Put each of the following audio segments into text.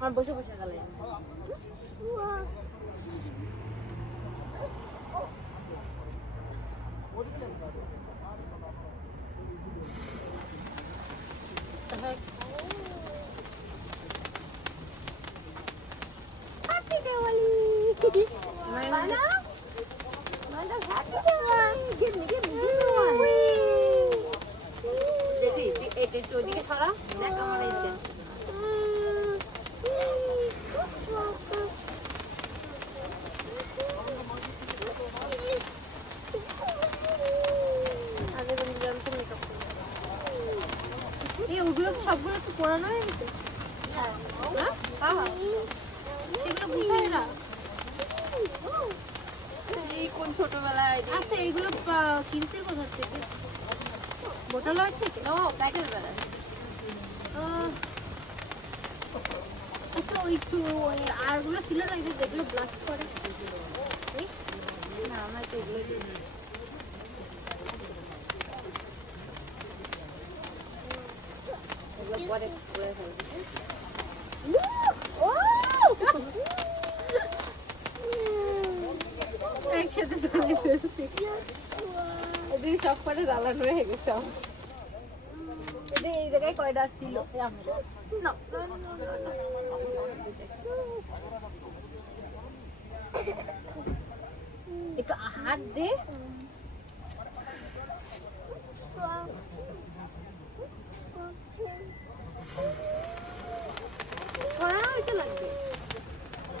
আমার বসে বসে গেলে. দেখি ওদিকে সরা দেখ আমার এই যে। আগে তুমি জানতো মেকআপ এই ওগুলো সবগুলো তো পুরানো হয়ে গেছে হ্যাঁ বাবা সেগুলো বুঝায় না এই কোন ছোটবেলায় আচ্ছা এগুলো কিনতে কোথা থেকে বোটালয় থেকে ও প্যাকেট বেলা আচ্ছা ওই আরগুলো ছিল না যেগুলো ব্লাস্ট করে? না আমার তো এগুলো পরে সব করে জ্বালানো হয়ে গেছে। এই জায়গায় কয়টা ছিল। একটু হাত দে ছড়া হইতে লাগবে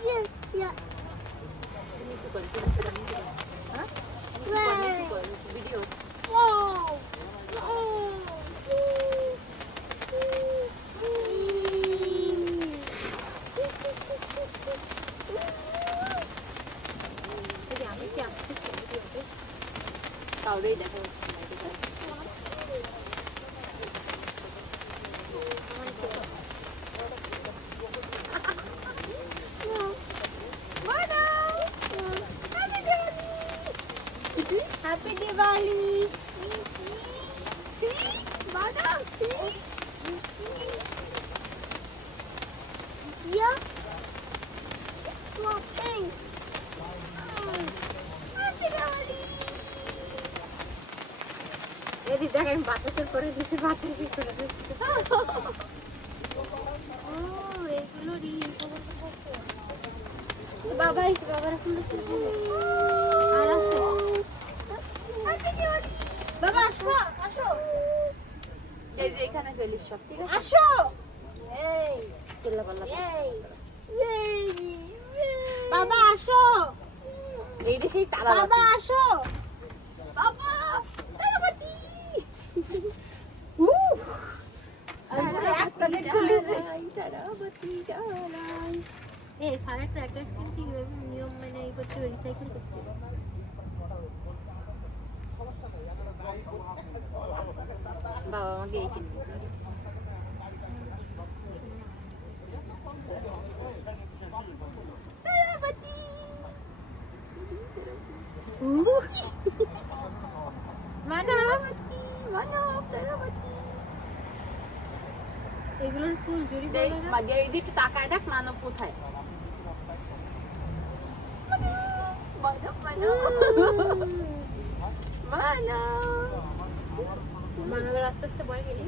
Yes, yeah. নিচু কর, নিচু কর, নিচু কর। হ্যাঁ? নিচু কর, নিচু কর, ভিডিও Wow. এই যে আমি কি আসছি ভিডিওতে কাউরেই দেখা যাচ্ছে না এটা। Happy Diwali! See? Mana? See? Yeah? Swapping! Happy Diwali! এদি দেখ আমি বাতাসের করে দিচ্ছি বাতাস করে? দিচ্ছি বাবা বাবার এখন বাবা আসো আসো। এই যে এখানে ফেলিস সব ঠিক আছে? আসো। এই। চিল্লা পাল্লা বাবা আসো। এইটা সেই তারা বাবা আসো বাবা তারাবাতি আমি পুরো এক প্যাকেট খুলেছি এই ফায়ার ক্র্যাকার কিন্তু কীভাবে নিয়ম মেনে এই করতে রিসাইকেল করতে হবে বাবা আমাকে এই কিনে দিল। এই একটু তাকায় দেখ মানব কোথায়। মানবের আস্তে আস্তে বয় গেলে।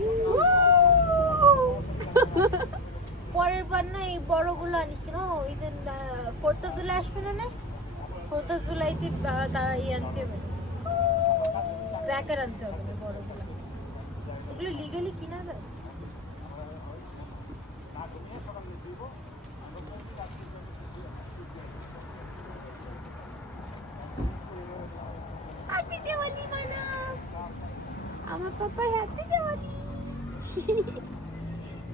পরের বার না এই বড়গুলো আনিস কেন ওই যে ফোর্থ জুলাই আসবে না না? ফোর্থ জুলাইতে তারা ইয়ে আনতে হবে। ক্র্যাকার আনতে হবে না বড়গুলো। এগুলো লিগালি কিনা যায়? দিওয়ালি মানব আমার papa happy Diwali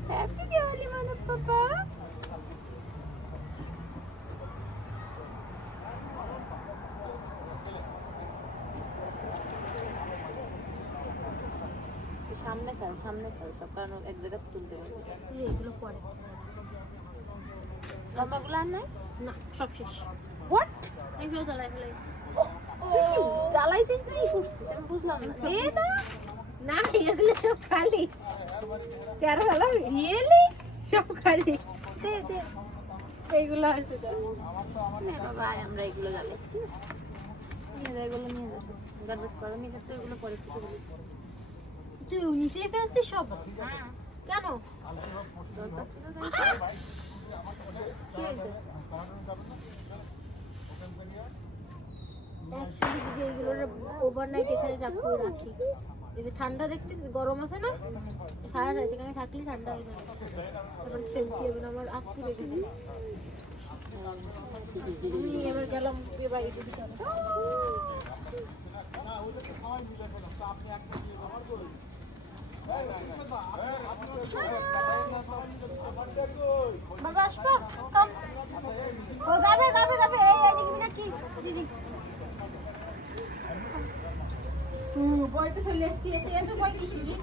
happy Diwali মানব পাপা সামনে ফেল সামনে ফেল সব কারণ এক জায়গায় তুলতে পারবি এগুলো পরে। লম্বাগুলো আর নাই? না সব শেষ। হোয়াট আমি সব জ্বালাই ফেলাইছি। না? এই করছিস আমি বুঝলাম না। খেয়ে দাও। না এগুলো সব খালি। তেরো জ্বালাবি রিয়েলি সব খালি। দে দে। এইগুলো আছে বাবা আমরা এগুলো যাবে এগুলো নিয়ে যা। গার্বেজ করা নিয়ে যাচ্ছে এগুলো পরে তুই নিচে ফেলছিস সব? কেন? দরকার ছিল তাই তো। কি? হয়েছে অ্যাকচুয়ালি দিদি এগুলোর ওভারনাইট এখানে রাখতে রাখি। এই যে ঠান্ডা দেখতে, গরম আছে না? সারা রাত এখানে থাকলে ঠান্ডা হয়ে যাবে। তারপর ফেলতে হবে না, আমার আত্মীয় রেখেছে আমি এবার গেলাম বাড়িতে দিতে হবে। বাবা আসব কম ও যাবে যাবে যাবে এই এদিকে না কি দিদি হুম বইতে চলে এসছি এতে এত বই কি শুনি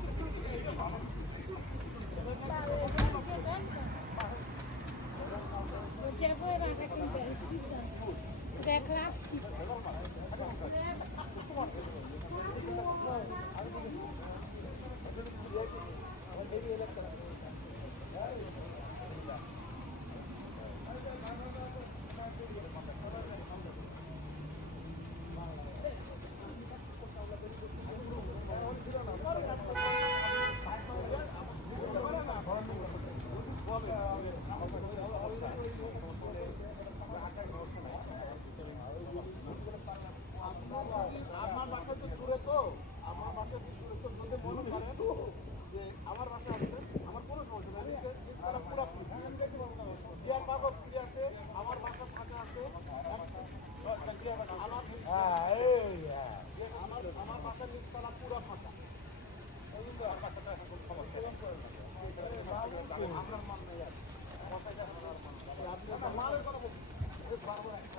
না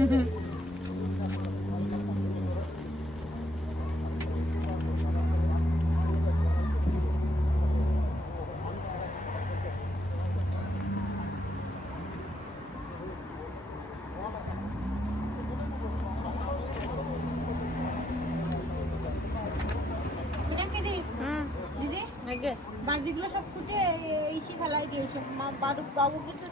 দিদি? আগে বাজিগুলো সব ফুটে ইসি ফেলাই দিয়েছে মা বাবু বাবু কিন্তু